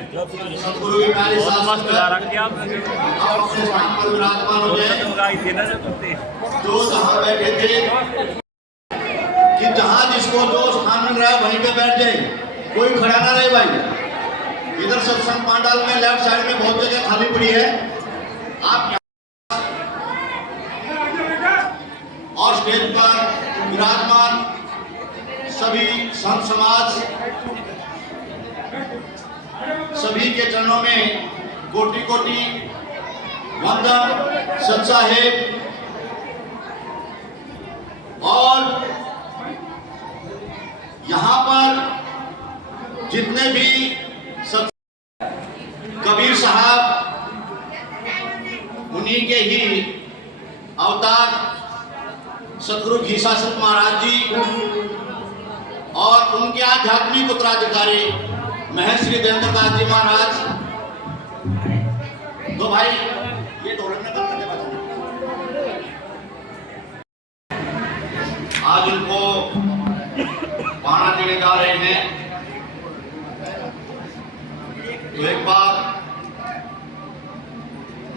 सतगुरु की प्यारी साथ संगत अपने स्थान पर विराजमान हो जाए। जो जहाँ बैठे थे कि जहाँ जिसको जो स्थान मिल रहा है वहीं पे बैठ जाए, कोई खड़ा ना रहे भाई। इधर सत्संग पांडाल में लेफ्ट साइड में बहुत जगह खाली पड़ी है, आप और स्टेज पर विराजमान सभी संत समाज सभी के चरणों में कोटि कोटि वंदन सत साहेब। और यहाँ पर जितने भी कबीर साहब उन्हीं के ही अवतार सतगुरु घीसासंत महाराज जी और उनके आध्यात्मिक उत्तराधिकारी महर्षि देवेंद्र दास जी महाराज। तो भाई ये ढोलक ने बंद करके आज उनको पाना देने जा रहे हैं। तो एक बार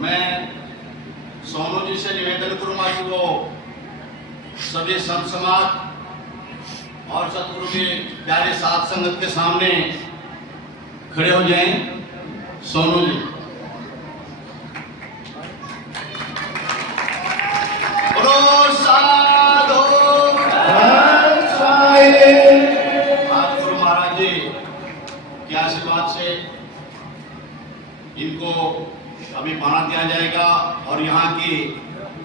मैं सोनू जी से निवेदन करूंगा कि वो सभी संत समाज और सतगुरु के प्यारे साथ संगत के सामने खड़े हो जाएं। सोनू जी बोलो साधु आज गुरु महाराज जी के आशीर्वाद से इनको अभी पाना दिया जाएगा। और यहाँ की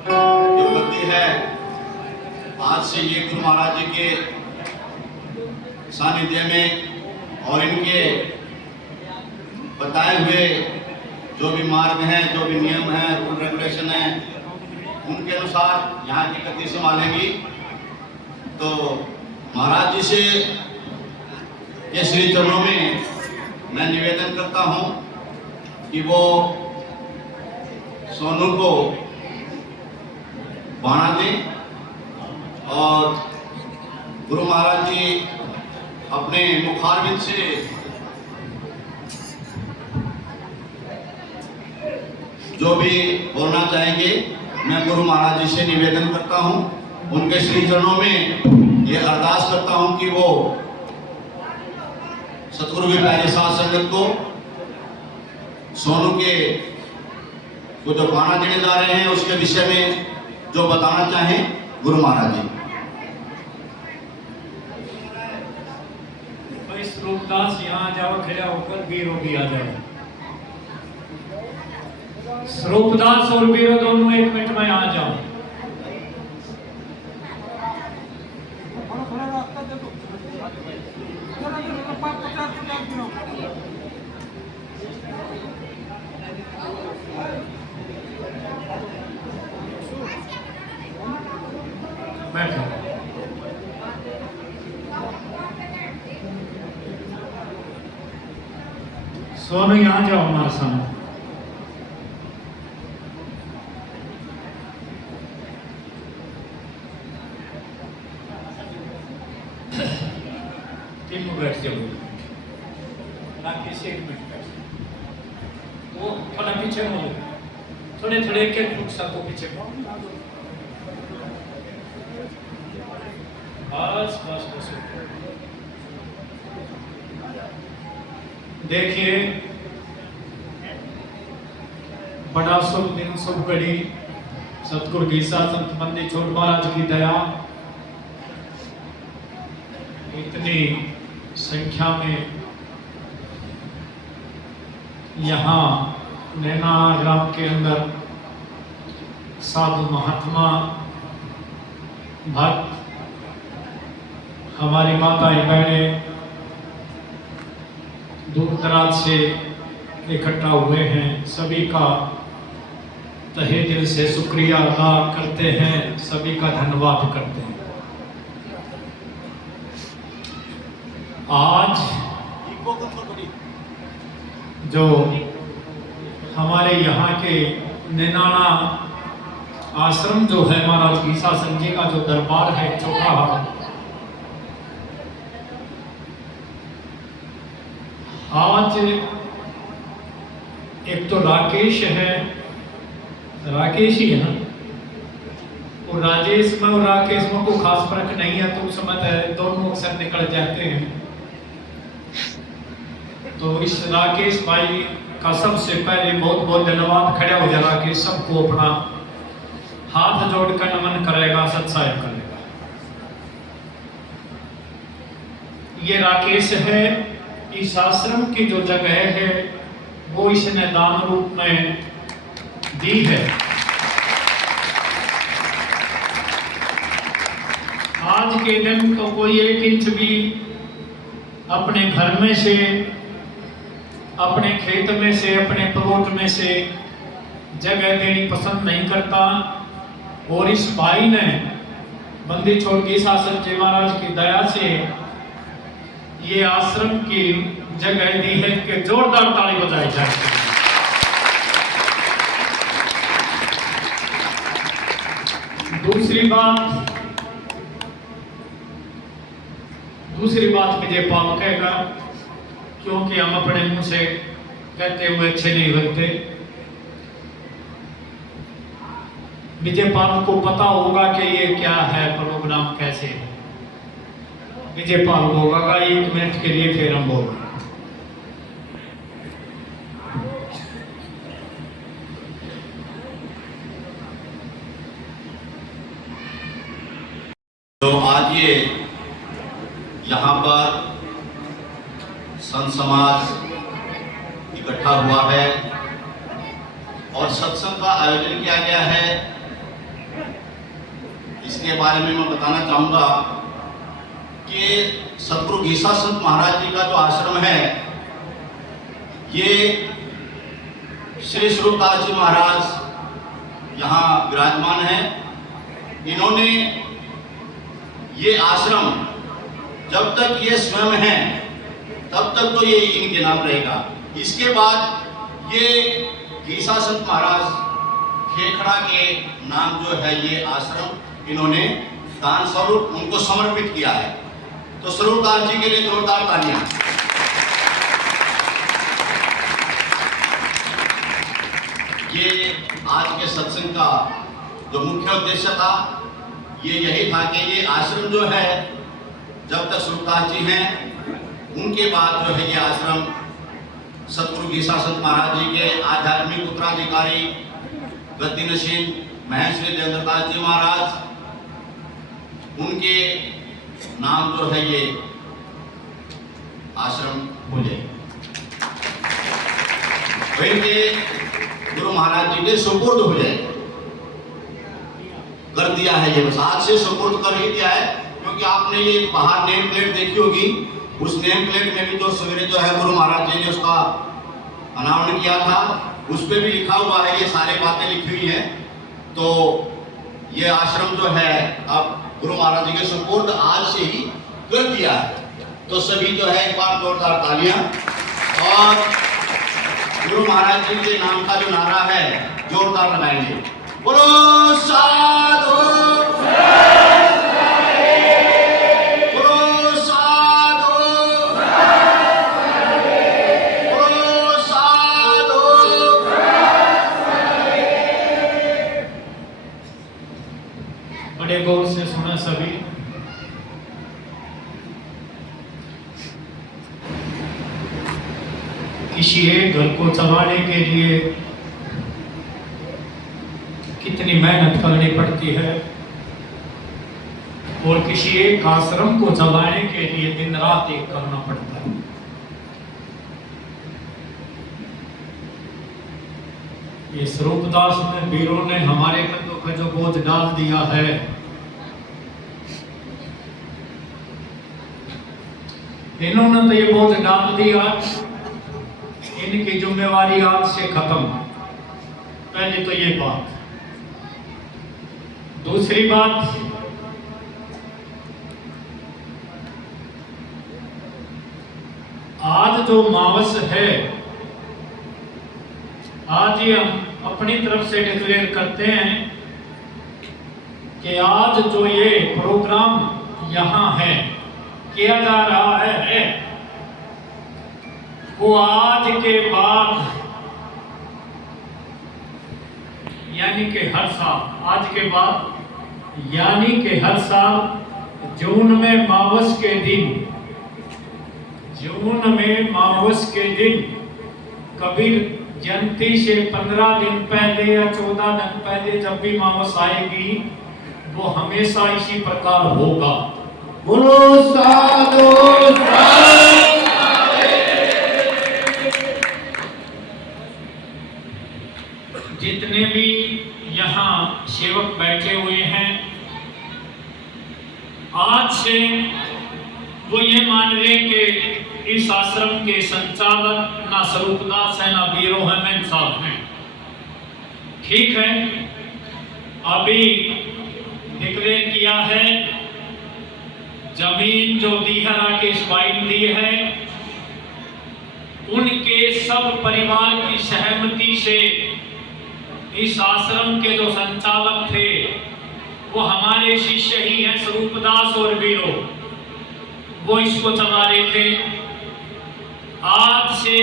जो गद्दी है आज से ये गुरु महाराज जी के सानिध्य में और इनके बताए हुए जो भी मार्ग हैं, जो भी नियम हैं, रूल रेगुलेशन हैं, उनके अनुसार यहाँ की गद्दी संभालेंगी। तो महाराज जी से ये श्री चरणों में मैं निवेदन करता हूँ कि वो सोनू को बाणा दें और गुरु महाराज जी अपने मुखारविंद से जो भी बोलना चाहेंगे मैं गुरु महाराज जी से निवेदन करता हूं, उनके श्री चरणों में ये अरदास करता हूं कि वो सतगुरु के प्यारे साथ संगत को सोनू के को जो पाना देने जा रहे हैं उसके विषय में जो बताना चाहें गुरु महाराज जी। रूपदास यहाँ जाओ, खड़ा होकर वीरो भी आ जाए। रूपदास और वीरो दोनों 1 मिनट में आ जाओ। बैठो। सोनू यहाँ जाओ हमारे सामने। तीनों बैठ जाओ, ना किसी 1 मिनट बैठ। वो थोड़ा पीछे हो, थोड़े थोड़े के फुट सबको पीछे बस बस बस। देखिए बड़ा शुभ दिन, शुभ घड़ी, सतगुरु घीसासंत मंदिर छोट महाराज की दया, इतनी संख्या में यहाँ नैना ग्राम के अंदर साधु महात्मा भक्त हमारी माताएं बहनें दूर दराज से इकट्ठा हुए हैं। सभी का तहे दिल से शुक्रिया अदा करते हैं, सभी का धन्यवाद करते हैं। आज जो हमारे यहाँ के नैनाना आश्रम जो है महाराज घीसासंत जी का जो दरबार है छोटा, आज एक तो राकेश है, राकेश ही है ना, और राजेश में और राकेश में कोई खास फर्क नहीं है, तो समझ है दोनों अक्सर निकल जाते हैं। तो इस राकेश भाई का सबसे पहले बहुत बहुत धन्यवाद। खड़ा हो जा राकेश, सबको अपना हाथ जोड़कर नमन करेगा, सत्साय करेगा। ये राकेश है, इस आश्रम की जो जगह है वो इसने दान रूप में दी है। आज के दिन तो कोई 1 इंच भी अपने घर में से, अपने खेत में से, अपने प्लॉट में से जगह देनी पसंद नहीं करता, और इस भाई ने बंदी छोड़ के शासन जी महाराज की दया से ये आश्रम की जगह दी है कि जोरदार ताली बजाई जाए। दूसरी बात विजय पाल कहेगा, क्योंकि हम अपने मुंह से कहते हुए अच्छे नहीं लगते। विजय पाल को पता होगा कि ये क्या है, प्रोग्राम कैसे है। विजय पाल होगा 1 मिनट के लिए, फिर हम बोल। तो आज ये यहाँ पर संत समाज इकट्ठा हुआ है और सत्संग का आयोजन किया गया है। इसके बारे में मैं बताना चाहूँगा कि सतगुरु गीसा संत महाराज जी का जो आश्रम है, ये श्री स्वरूपदास जी महाराज यहाँ विराजमान है। इन्होंने ये आश्रम जब तक ये स्वयं है तब तक तो ये इनके नाम रहेगा। इसके बाद ये गीसा संत महाराज खेखड़ा के नाम जो है ये आश्रम इन्होंने दान स्वरूप उनको समर्पित किया है। तो स्वरूपदास जी के लिए जोरदार तालियां। ये आज के सत्संग का जो मुख्य उद्देश्य था ये यही था कि ये आश्रम जो है जब तक स्वरूपदास जी हैं उनके बाद जो है ये आश्रम सतगुरु गीसा संत महाराज जी के आध्यात्मिक उत्तराधिकारी गद्दी नशीन महर्षि देवेंद्रदास जी महाराज, उनके नाम जो है ये आश्रम हो जाए। वहीं के गुरु महाराज जी के सुपुर्द हो जाए, कर दिया है। ये बस आज से सुपुर्द कर ही दिया है, क्योंकि आपने ये बाहर नेम प्लेट देखी होगी। उस नेम प्लेट में भी जो सवेरे जो है गुरु महाराज जी ने उसका अनावरण किया था, उस पर भी लिखा हुआ है, ये सारी बातें लिखी हुई हैं। तो ये आश्रम जो है अब गुरु महाराज जी के सुपुर्द आज से ही कर दिया है। तो सभी जो है एक बार जोरदार तालियां। और गुरु महाराज जी के नाम का जो नारा है जोरदार लगाएंगे, बोलो साधु गौर से सुना सभी। किसी एक घर को चलाने के लिए कितनी मेहनत करनी पड़ती है, और किसी एक आश्रम को चलाने के लिए दिन रात एक करना पड़ता है। ये स्वरूपदास ने वीरों ने हमारे कंधों पे जो बोझ डाल दिया है, इन्होंने तो ये बोझ डाल दिया, इनकी जिम्मेवारी आज से खत्म। पहले तो ये बात। दूसरी बात, आज जो मावस है, आज ये हम अपनी तरफ से डिक्लेयर करते हैं कि आज जो ये प्रोग्राम यहाँ है किया जा रहा है, वो आज के बाद यानी कि हर साल, आज के बाद यानी कि हर साल जून में मावस के दिन कबीर जयंती से 15 दिन पहले या 14 दिन पहले जब भी मावस आएगी वो हमेशा इसी प्रकार होगा। बोलो साधु जितने भी यहाँ सेवक बैठे हुए हैं, आज से वो ये मान ले कि इस आश्रम के संचालक ना स्वरूपदास है ना वीरो है, मैं साथ हैं। ठीक है, अभी डिक्लेयर किया है जमीन जो दी है राकेश भाई दी है, उनके सब परिवार की सहमति से इस आश्रम के जो संचालक थे वो हमारे शिष्य ही हैं, स्वरूपदास और वीरो, वो इसको चला रहे थे। आज से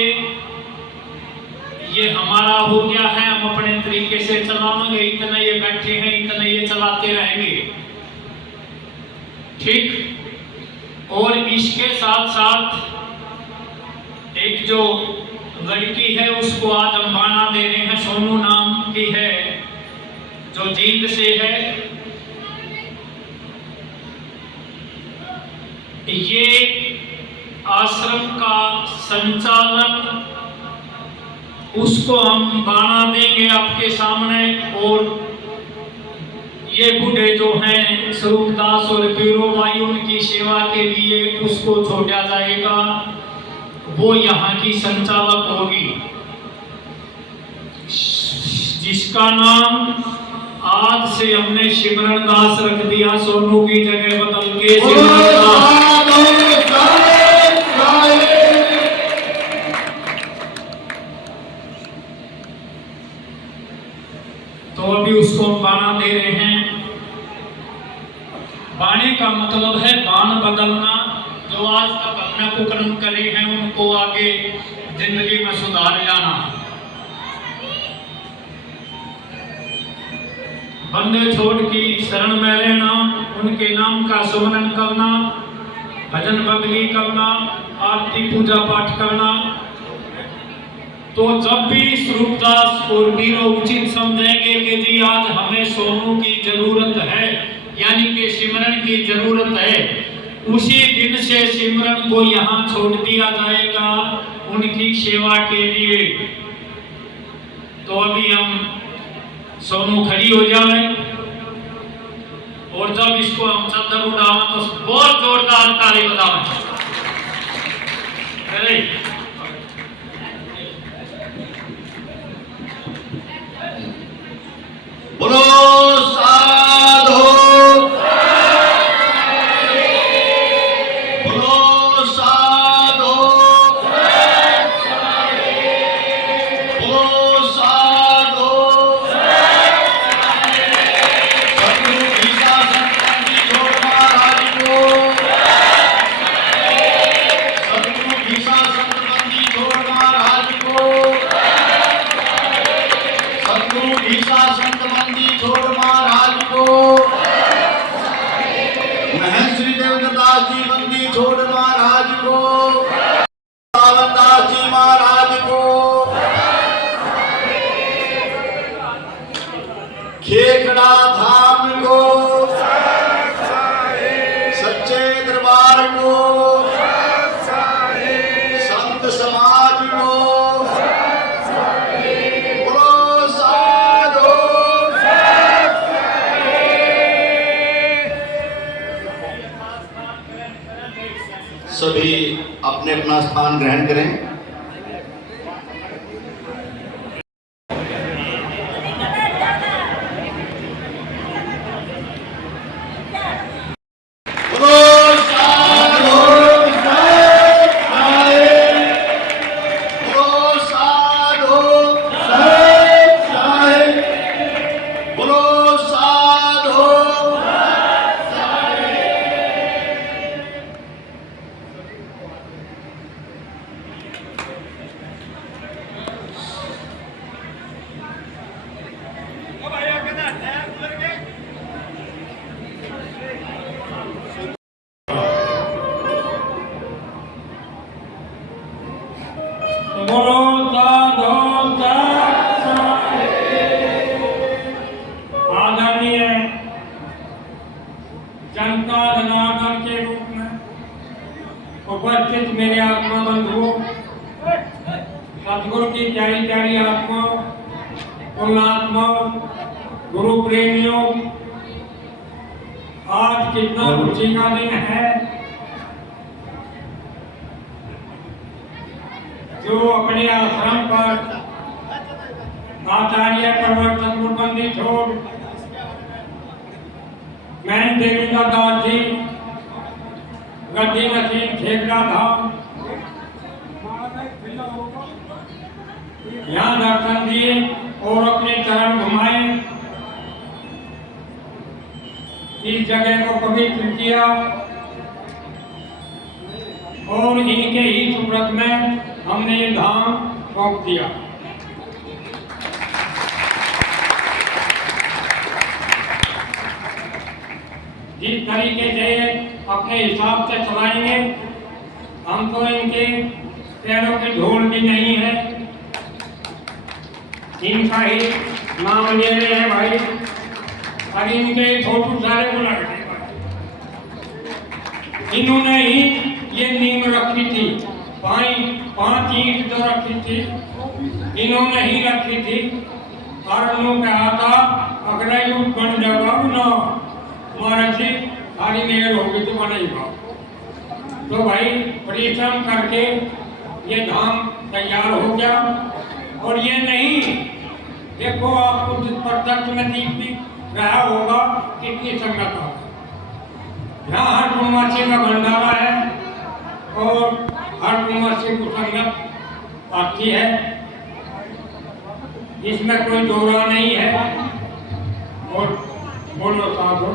ये हमारा हो गया है, हम अपने तरीके से चलाएंगे, इतना ये बैठे हैं इतना ये चलाते रहेंगे। ठीक, और इसके साथ साथ एक जो लड़की है उसको आज हम बाना दे रहे हैं, सोनू नाम की है जो जींद से है। ये आश्रम का संचालन उसको हम बाना देंगे आपके सामने, और ये बूढ़े जो हैं स्वरूपदास और वीरो भाई उनकी सेवा के लिए उसको छोड़ा जाएगा, वो यहाँ की संचालक होगी, जिसका नाम आज से हमने सिमरन दास रख दिया, सोनू की जगह बदल के सिमरन दास। तो अभी उसको हम बाना दे रहे हैं। बाणे का मतलब है बाण बदलना, जो आज तक हमने कुकर्म करे हैं उनको आगे जिंदगी में सुधार लाना। बंदे छोड़ की शरण में रहना, उनके नाम का सुमरन करना, भजन बदली करना, आरती पूजा पाठ करना। तो जब भी स्वरूपदास और वीरो उचित समझेंगे कि जी आज हमें सोनू की जरूरत है, यानी कि सिमरन की जरूरत है, उसी दिन से सिमरन को यहाँ छोड़ दिया जाएगा उनकी सेवा के लिए। तो अभी हम सोनू खड़ी हो जाए और जब इसको हम चद्दर उड़ाएं तो बहुत जोरदार ताली बजाएं। बोलो साधु बोलो साधु बोलो साधु। सतगुरु गीता संतबंदी छोड़ महाराज को, सतगुरु गीता संतबंदी छोड़ महाराज को, सतगुरु गीता संतबंदी छोड़ महाराज को, महर्षि देवदास जी बंदी छोड़ महाराज को, दास जी महाराज को, खेखड़ा धाम को, सच्चे दरबार को, संत समाज को, बोलो साधु। सभी अपने अपना स्थान ग्रहण करें। बोलो साधु बोलो साधु बोलो साधु। जनता जनार्दन के रूप में उपस्थित मेरे आत्मा बंधुओं, सतगुरु की प्यारी प्यारी आत्माओं, पुण्यात्माओं, गुरु प्रेमियों, आज कितना खुशी का दिन है जो अपने आश्रम पर आचार्य प्रवर्तक गुरुबंदी छोड़ मैन देवींद्र दास जी गद्दी मशीन ठेकड़ा धाम यहाँ दर्शन दिए और अपने चरण घुमाए, इस जगह को पवित्र किया और इनके ही सुब्रत में हमने ये धाम सौंप दिया। जिस तरीके से अपने हिसाब से चलाएंगे, हम तो इनके पैरों की धूल भी नहीं है, इनका ही नाम ले रहे हैं भाई, और इनके फोटो सारे को लग रहे हैं। इन्होंने ही ये नींव रखी थी, पांच ईंट जो रखी थी इन्होंने ही रखी थी, और उन्होंने कहा था अगर युग बन जाएगा ना हमारा जी खाली मेल होगी तो बनेगा। तो भाई परिश्रम करके ये धाम तैयार हो गया, और ये नहीं देखो आपको प्रत्यक्ष में दिख भी रहा होगा कितनी संगत है। यहाँ हर कुमासी का भंडारा है और हर कुमासी को संगत आती है, इसमें कोई दोहरा नहीं है। और बोलो साधु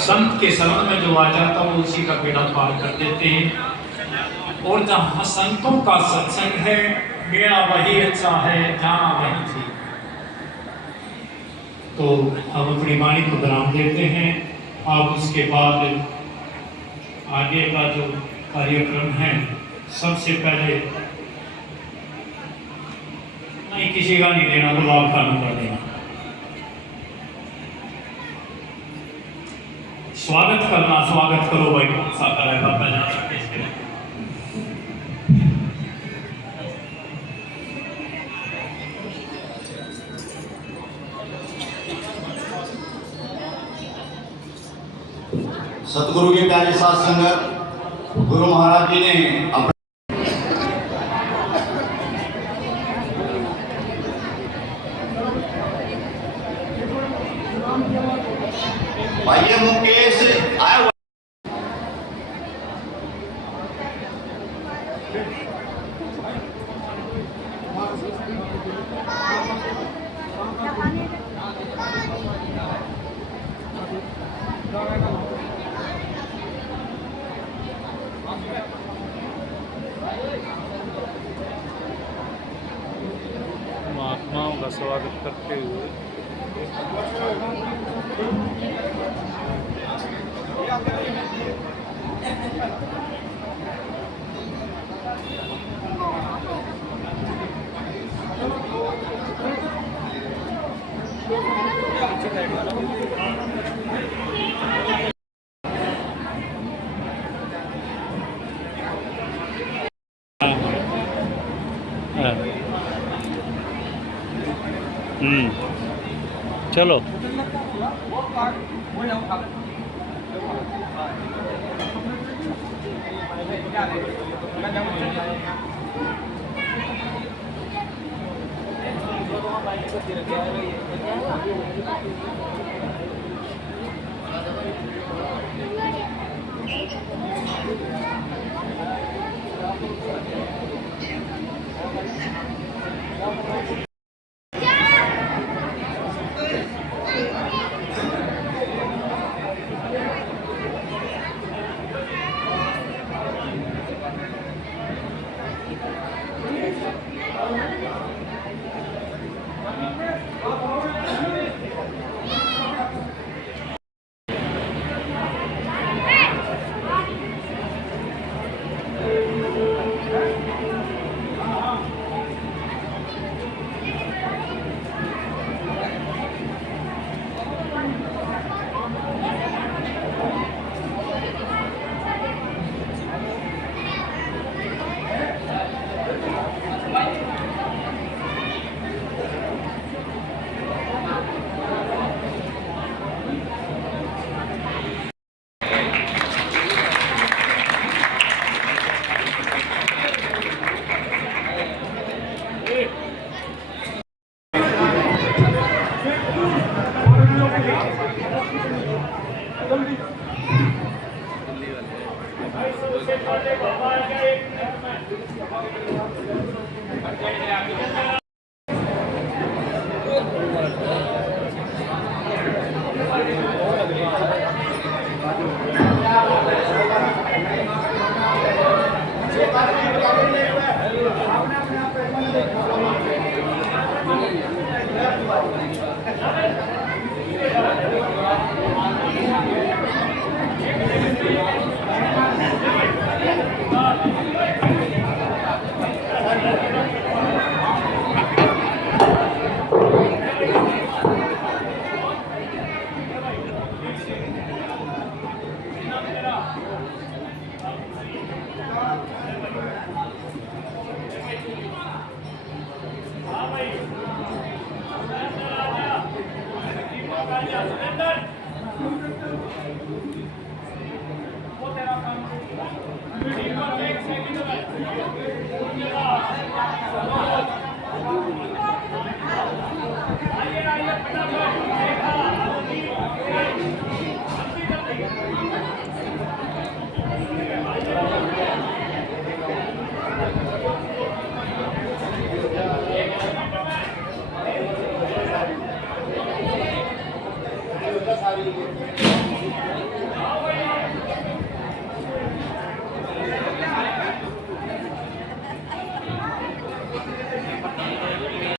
संत के शरण में जो आ जाता है उसी का बेड़ा पार कर देते हैं। और जहाँ संतों का सत्संग है, बेड़ा वही अच्छा है, जाना वही थी। तो हम अपनी वाणी को विराम देते हैं। अब उसके बाद आगे का जो कार्यक्रम है, सबसे पहले नहीं किसी का नहीं देना, तो आपका नंबर देना। स्वागत करना, स्वागत करो भाई, कौन सा करेगा पहले सतगुरु के प्यारे साथ संगत गुरु महाराज जी ने अपने भाई मुकेश आया महात्माओं का स्वागत करते हुए चलो Surrender!